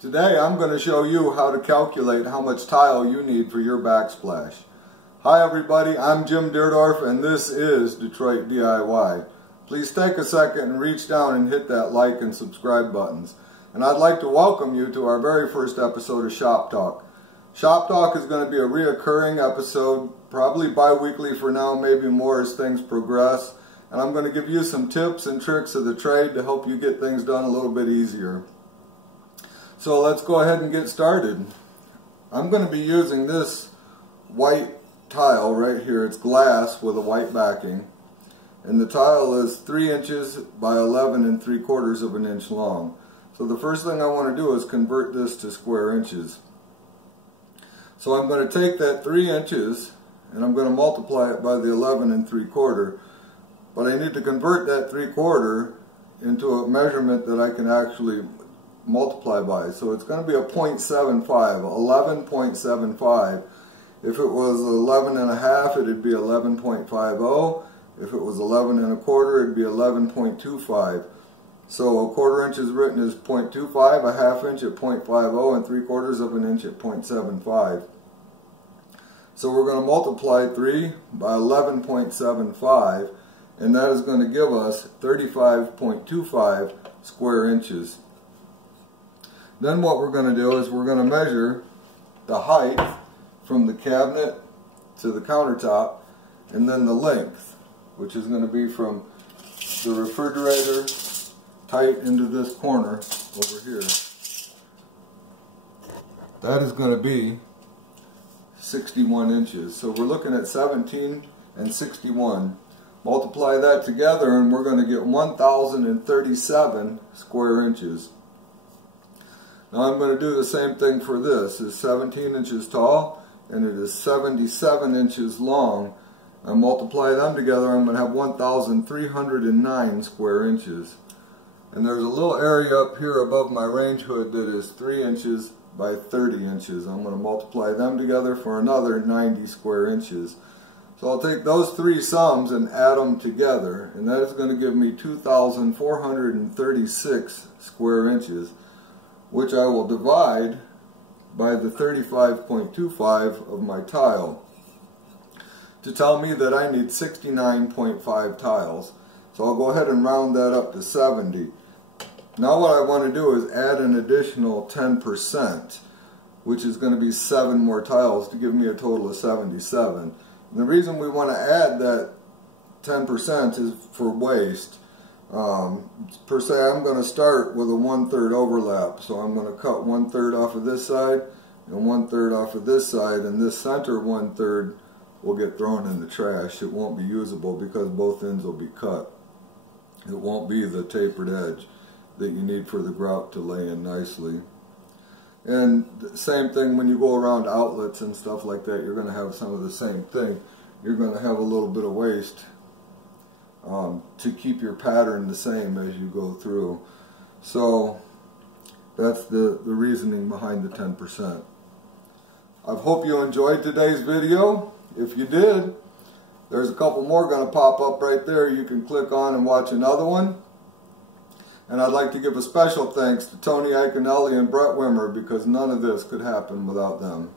Today I'm going to show you how to calculate how much tile you need for your backsplash. Hi everybody, I'm Jim Deerdorf and this is Detroit DIY. Please take a second and reach down and hit that like and subscribe buttons. And I'd like to welcome you to our very first episode of Shop Talk. Shop Talk is going to be a reoccurring episode, probably bi-weekly for now, maybe more as things progress. And I'm going to give you some tips and tricks of the trade to help you get things done a little bit easier. So let's go ahead and get started. I'm going to be using this white tile right here. It's glass with a white backing. And the tile is 3 inches by 11 3/4 of an inch long. So the first thing I want to do is convert this to square inches. So I'm going to take that 3 inches and I'm going to multiply it by the 11 3/4. But I need to convert that 3/4 into a measurement that I can actually multiply by. So it's going to be a 0.75, 11.75. If it was 11 and a half, it'd be 11.50. If it was 11 and a quarter, it'd be 11.25. So a quarter inch is written as 0.25, a half inch at 0.50, and 3/4 of an inch at 0.75. So we're going to multiply 3 by 11.75, and that is going to give us 35.25 square inches. Then what we're going to do is we're going to measure the height from the cabinet to the countertop, and then the length, which is going to be from the refrigerator tight into this corner over here. That is going to be 61 inches. So we're looking at 17 and 61. Multiply that together and we're going to get 1,037 square inches. Now I'm going to do the same thing for this. It's 17 inches tall and it is 77 inches long. I multiply them together, I'm going to have 1,309 square inches. And there's a little area up here above my range hood that is 3 inches by 30 inches. I'm going to multiply them together for another 90 square inches. So I'll take those three sums and add them together, and that is going to give me 2,436 square inches, which I will divide by the 35.25 of my tile to tell me that I need 69.5 tiles. So I'll go ahead and round that up to 70. Now what I want to do is add an additional 10%, which is going to be 7 more tiles to give me a total of 77. And the reason we want to add that 10% is for waste. Per se, I'm going to start with a 1/3 overlap. So I'm going to cut 1/3 off of this side and 1/3 off of this side, and this center 1/3 will get thrown in the trash. It won't be usable because both ends will be cut. It won't be the tapered edge that you need for the grout to lay in nicely. And the same thing when you go around outlets and stuff like that, you're going to have some of the same thing. You're going to have a little bit of waste to keep your pattern the same as you go through. So that's the reasoning behind the 10%. I hope you enjoyed today's video. If you did, there's a couple more going to pop up right there. You can click on and watch another one. And I'd like to give a special thanks to Tony Iaconelli and Brett Wimmer, because none of this could happen without them.